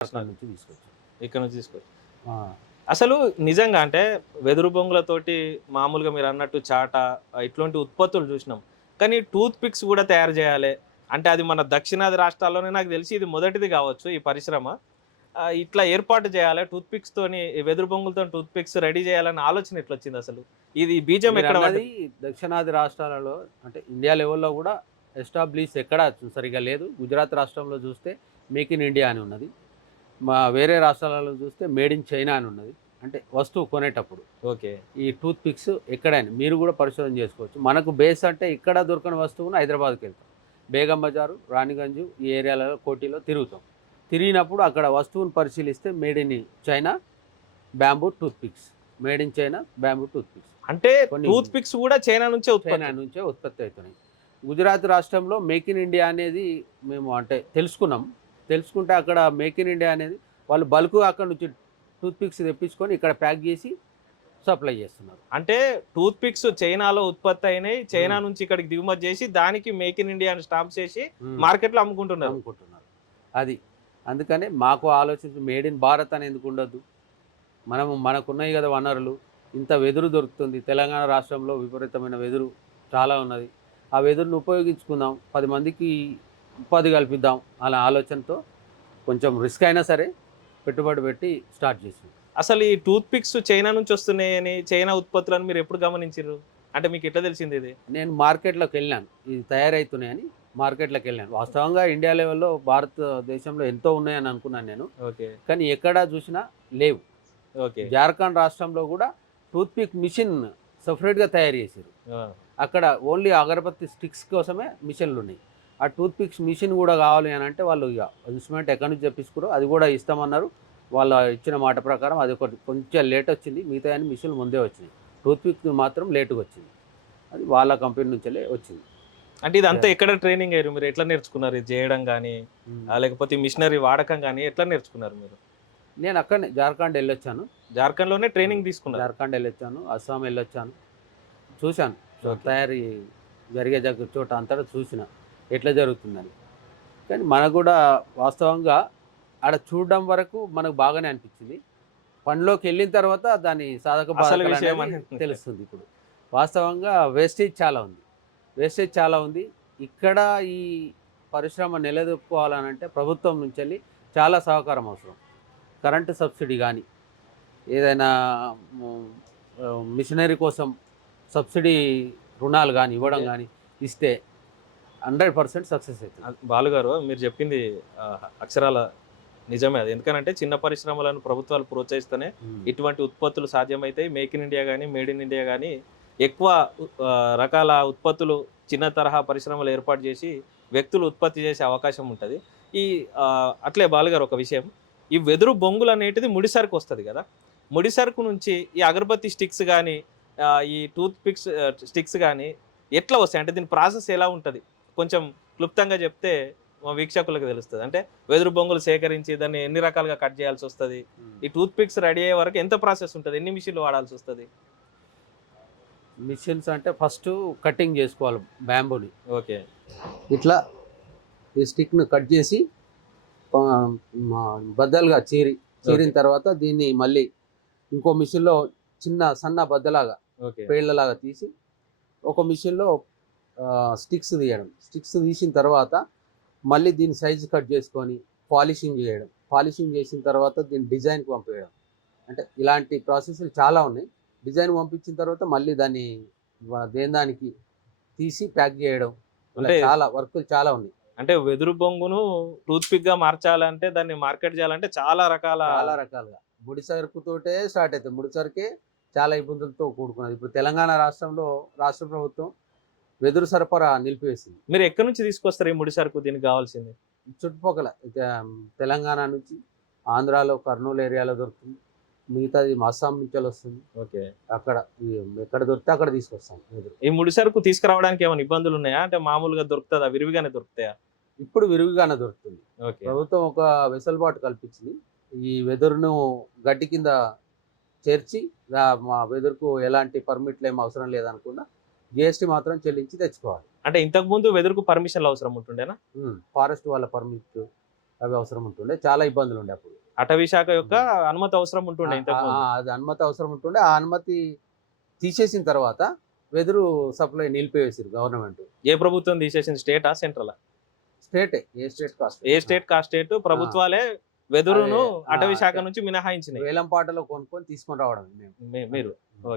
రాష్ట్రాల నుంచి తీసుకొచ్చాం. ఇక్కడ నుంచి తీసుకొచ్చి ఆ! అసలు నిజంగా అంటే వెదురు బొంగులతోటి మామూలుగా మీరన్నట్టు చాట ఇట్లాంటి ఉత్పత్తులు చూసినాం. కానీ టూత్ పిక్స్ గూడా తయారు జేయాలె. అంటే అది మన దక్షిణాది రాష్ట్రాల్లోనే నాకు తెలిసి ఇది మొదటిది గావచ్చు ఈ పరిశ్రమ. ఇట్లా ఏర్పాటు జేయాలె టూత్ పిక్స్‌తోని వెదురు బొంగులతోని టూత్ పిక్స్ రెడీ జేయాలన్న ఆలోచన ఎట్లొచ్చిందసలు? ఇది బీజం ఎక్కడ మీరన్నది పడ్డది? దక్షిణాది రాష్ట్రాలలో అంటే ఇండియా లెవెల్‌లో గూడా ఎస్టాబ్లిష్ ఎక్కడా సరిగ్గా లేదు. గుజరాత్ రాష్ట్రంలో చూస్తే మేక్ ఇన్ ఇండియా అని ఉన్నది. వేరే రాష్ట్రాలలో చూస్తే మేడ్ ఇన్ చైనా అని ఉన్నది. అంటే వస్తువు కొనేటప్పుడు. ఓకే. ఈ టూత్ పిక్స్ ఎక్కడైనా మీరు కూడా పరిశోధన చేసుకోవచ్చు. మనకు బేస్ అంటే ఇక్కడ దొరకని వస్తువును హైదరాబాద్‌కెళ్తాం. బేగం బజారు, రాణిగంజ్ ఈ ఏరియాలలో కోటిలో తిరుగుతాం. తిరిగినప్పుడు అక్కడ వస్తువును పరిశీలిస్తే made in China bamboo tooth pics. Made in China bamboo tooth pics. అంటే కొన్ని టూత్ పిక్స్ గూడా చైనా నుంచే చైనా ఉత్పత్తి. నుంచే ఉత్పత్తి అవుతున్నాయి. గుజరాత్ రాష్ట్రంలో మేక్ ఇన్ ఇండియా అనేది మేము అంటే తెలుసుకున్నాం. తెలుసుకుంటే అక్కడ మేక్ ఇన్ ఇండియా అనేది వాళ్ళు బల్క్‌గా అక్కడి నుంచి టూత్ పిక్స్ తెప్పించుకొని ఇక్కడ ప్యాక్ చేసి సప్లై చేస్తున్నారు. అంటే టూత్ పిక్స్ చైనాలో ఉత్పత్తి అయినాయి. చైనా హ్మ్. నుంచి ఇక్కడికి దిగుమతి చేసి దానికి మేక్ ఇన్ ఇండియా అని స్టాంప్ చేసి హ్మ్. మార్కెట్‌లో అమ్ముకుంటున్నారు. అమ్ముకుంటున్నారు. అది. అందుకనే మాకు ఆలోచించి మేడ్ ఇన్ భారత్ అని ఎందుకు ఉండొద్దు? మనకున్నాయి కదా వనరులు. ఇంత వెదురు దొరుకుతుంది. తెలంగాణ రాష్ట్రంలో విపరీతమైన వెదురు చాలా ఉన్నది. ఆ వెదురును ఉపయోగించుకుందాం. 10 మందికి ఉపాధి కల్పిద్దాం అనే ఆలోచనతో కొంచెం రిస్క్ అయినా సరే పెట్టుబడి పెట్టి స్టార్ట్ చేసాం. అసలు ఈ టూత్ పిక్స్ చైనా నుంచి వస్తున్నాయని, చైనా ఉత్పత్తులని మీరు ఎప్పుడు గమనించిర్రు? అంటే మీకు ఎట్లా తెలిసింది ఇది? నేను మార్కెట్‌లోకెళ్ళాను. ఇది తయారైతున్నాయని మార్కెట్‌లోకెళ్ళాను. వాస్తవంగా ఇండియా లెవెల్‌లో భారతదేశంలో ఎంతో ఉన్నాయని అనుకున్నాను నేను. ఓకే. కానీ ఎక్కడా చూసినా లేవు. ఓకే. జార్ఖండ్ రాష్ట్రంలో కూడా టూత్ పిక్ మిషన్ సెపరేట్‌గా తయారు చేసిర్రు. ఆ! అక్కడ ఓన్లీ అగరబత్తి స్టిక్స్ కోసమే మిషన్లున్నాయి. ఆ టూత్ పిక్స్ మిషన్ కూడా కావాలి అని అంటే వాళ్ళు ఇక ఇన్స్ట్రుమెంట్ ఎక్కడి నుంచి తెప్పించుకుర్రో అది కూడా ఇస్తామన్నారు. వాళ్ళ ఇచ్చిన మాట ప్రకారం అది ఒకటి కొంచెం లేట్ వచ్చింది. మిగతాయన్ని మిషన్లు ముందే వచ్చినాయి. టూత్ పిక్ మాత్రం లేట్‌గా వచ్చింది. అది వాళ్ళ కంపెనీ నుంచెల్లే వచ్చింది. అంటే ఇదంతా యాహ్! ఎక్కడ ట్రైనింగ్ అయ్యారు? మీరు ఎట్లా నేర్చుకున్నారు ఇది జేయడం గాని, హ్మ్. లేకపోతే ఈ మిషనరీ వాడకం గాని ఎట్లా నేర్చుకున్నారు మీరు? నేను అక్కడనే జార్ఖండ్ ఎళ్ళొచ్చాను. జార్ఖండ్‌లోనే ట్రైనింగ్ తీసుకున్నారు. జార్ఖండ్ ఎళ్ళొచ్చాను. అస్సాం ఎళ్ళొచ్చాను. చూశాను. ఓకే. తయారీ జరిగే చోట అంతటా చూసిన ఎట్లా జరుగుతుందని. కానీ మనకు గూడా వాస్తవంగా ఆడ చూడడం వరకు మనకు బాగానే అనిపించింది. పనిలోకెళ్ళిన తర్వాత దాని సాధక అసలు విషయం బాధకాలనేది అనేది తెలుస్తుంది ఇప్పుడు. వాస్తవంగా వేస్టేజ్ చాలా ఉంది. వేస్టేజ్ చాలా ఉంది. ఇక్కడ ఈ పరిశ్రమ నిలదొక్కుకోవాలనంటే ప్రభుత్వం నుంచెల్లి చాలా సహకారం అవసరం. కరెంటు సబ్సిడీ గానీ, ఏదైనా హ్మ్, మిషనరీ కోసం సబ్సిడీ రుణాలు గానీ, ఇవ్వడం అంటే గానీ ఇస్తే 100% సక్సెస్ అయితది. బాలుగారు మీరు చెప్పింది అక్షరాల నిజమే అది. ఎందుకనంటే చిన్న పరిశ్రమలను ప్రభుత్వాలు ప్రోత్సహిస్తేనే హ్మ్. ఇటువంటి ఉత్పత్తులు సాధ్యమైతాయి. మేక్ ఇన్ ఇండియా గాని, మేడ్ ఇన్ ఇండియా గాని ఎక్కువ రకాల ఉత్పత్తులు చిన్న తరహా పరిశ్రమలు ఏర్పాటు చేసి వ్యక్తులు ఉత్పత్తి చేసే అవకాశం ఉంటది. ఈ అట్లే బాలుగారు ఒక విషయం. ఈ వెదురు బొంగులనేటిది ముడి సరుకొస్తది గదా! ముడి సరుకు నుంచి ఈ అగరబత్తి స్టిక్స్ గాని, ఈ టూత్ పిక్స్ స్టిక్స్ గాని ఎట్లా వస్తాయి? అంటే దీని ప్రాసెస్ ఎలా ఉంటది? కొంచెం క్లుప్తంగా చెప్తే మా వీక్షకులకు తెలుస్తది. అంటే వెదురు బొంగులు సేకరించి దాన్ని ఎన్ని రకాలుగా కట్ చేయాల్సొస్తది? హ్మ్. ఈ టూత్ పిక్స్ రెడీ అయ్యే వరకు ఎంత ప్రాసెస్ ఉంటది? ఎన్ని మిషన్‌లు వాడాల్సొస్తది? మిషన్స్ అంటే ఫస్టు కటింగ్ జేసుకోవాలి బ్యాంబూని. ఓకే. ఇట్లా ఈ స్టిక్‌ని కట్ జేసి ఆహ్, మా బద్దలుగా చీరిన ఓకే. తర్వాత దీన్ని మళ్ళీ ఇంకో మిషన్‌లో సన్న బద్దలాగా ఓకే. పేళ్ళలాగా తీసి, ఒక మిషన్‌లో స్టిక్స్ తీయడం. స్టిక్స్ తీసిన తర్వాత మళ్ళీ దీని సైజ్ కట్ చేసుకొని పాలిషింగ్ జేయడం. పాలిషింగ్ జేసిన తర్వాత దీన్ని డిజైన్‌కి పంపియడం. అంటే ఇలాంటి ప్రాసెస్‌లు చాలా ఉన్నాయి. డిజైన్ పంపించిన తర్వాత మళ్ళీ దాన్ని దేని దానికి తీసి ప్యాక్ జేయడం. ఇలా అంటే, చాలా వర్కులు చాలా ఉన్నాయి. అంటే వెదురు బొంగును టూత్ పిక్‌గా మార్చాలంటే దాన్ని మార్కెట్ చేయాలంటే చాలా రకాల చాలా రకాలుగా. ముడి సరుకుతోటే స్టార్ట్ అయితది. ముడి సరుకే చాలా ఇబ్బందులతో కూడుకున్నది. ఇప్పుడు తెలంగాణ రాష్ట్రంలో రాష్ట్ర ప్రభుత్వం వెదురు సరఫరా నిలిపివేసింది. మీరు ఎక్కడి నుంచి తీసుకొస్తారు ఈ ముడి సరుకు దీనికి గావాల్సింది? చుట్టుపక్కల తెలంగాణ నుంచి ఆంధ్రాలో కర్నూలు ఏరియాలో దొరుకుతుంది. మిగతాది అస్సాం నుంచెళ్ళొస్తుంది. ఓకే. అక్కడ ఈ ఎక్కడ దొరికితే అక్కడ తీసుకొస్తాం వెదురు. ఈ ముడి సరుకు తీసుకురావడానికి ఏమైనా ఇబ్బందులున్నాయా? అంటే మామూలుగా దొరుకుతదా? విరివిగానే దొరుకుతాయా? ఇప్పుడు విరివిగానే దొరుకుతుంది. ఓకే. ప్రభుత్వం ఒక వెసులుబాటు కల్పించింది. ఈ వెదురును గడ్డి కింద చేర్చి మా వెదురుకు ఎలాంటి పర్మిట్‌లేమి అవసరం లేదనకుండా జీఎస్టీ మాత్రం చెల్లించి తెచ్చుకోవాలి. అంటే ఇంతకుముందు వెదురుకు పర్మిషన్‌లు అవసరం ఉంటుండేనా? ఫారెస్ట్ వాళ్ళ పర్మిట్, అవి అవసరం ఉంటుండే, చాలా ఇబ్బందులు ఉండే అప్పుడు. అటవీ శాఖ యొక్క అనుమతి అవసరం ఉంటుండే ఇంతకు ముందు. అది అనుమతి అవసరం ఉంటుండే. ఆ అనుమతి తీసేసిన తర్వాత వెదురు సప్లై నిలిపివేసారు గవర్నమెంట్. ఏ ప్రభుత్వం తీసేసింది, స్టేటా సెంట్రల్? స్టేటే, ఏ స్టేట్ కాస్ట్. ఏ స్టేట్ కా స్టేట్ ప్రభుత్వాలే వెదురును అదే, అటవీ శాఖ నుంచి మినహాయించినాయి వేలం పాటలో కొనుక్కొని తీసుకొని రావడం మేము. మీరు